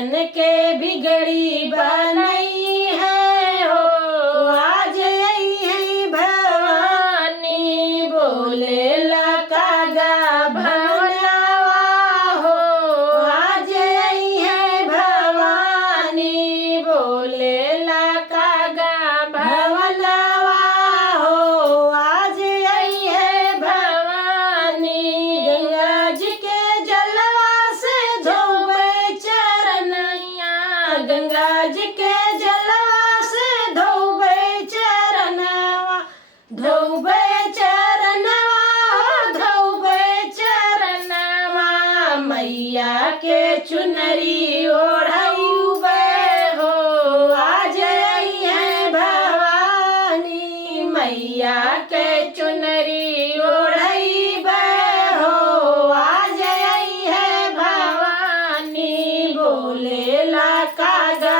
तन के बिगड़ी बनई है हो, आज आई है भवानी बोले कागा भवनवा हो, आज आई है भवानी बोले कागा भवनवा हो, आज आई है भवानी। गंगा जी के जलवा से धोबे चरनैया, गंगा जी के जलवा से धोबे चरनवा, धोबे चरनवा हो, धोबे चरनवा। मैया के चुनरी ओढ़ौबे हो, आज आई है भवानी मैया के चुनरी ओढ़ैबे हो, आज आई है भवानी बोले कागा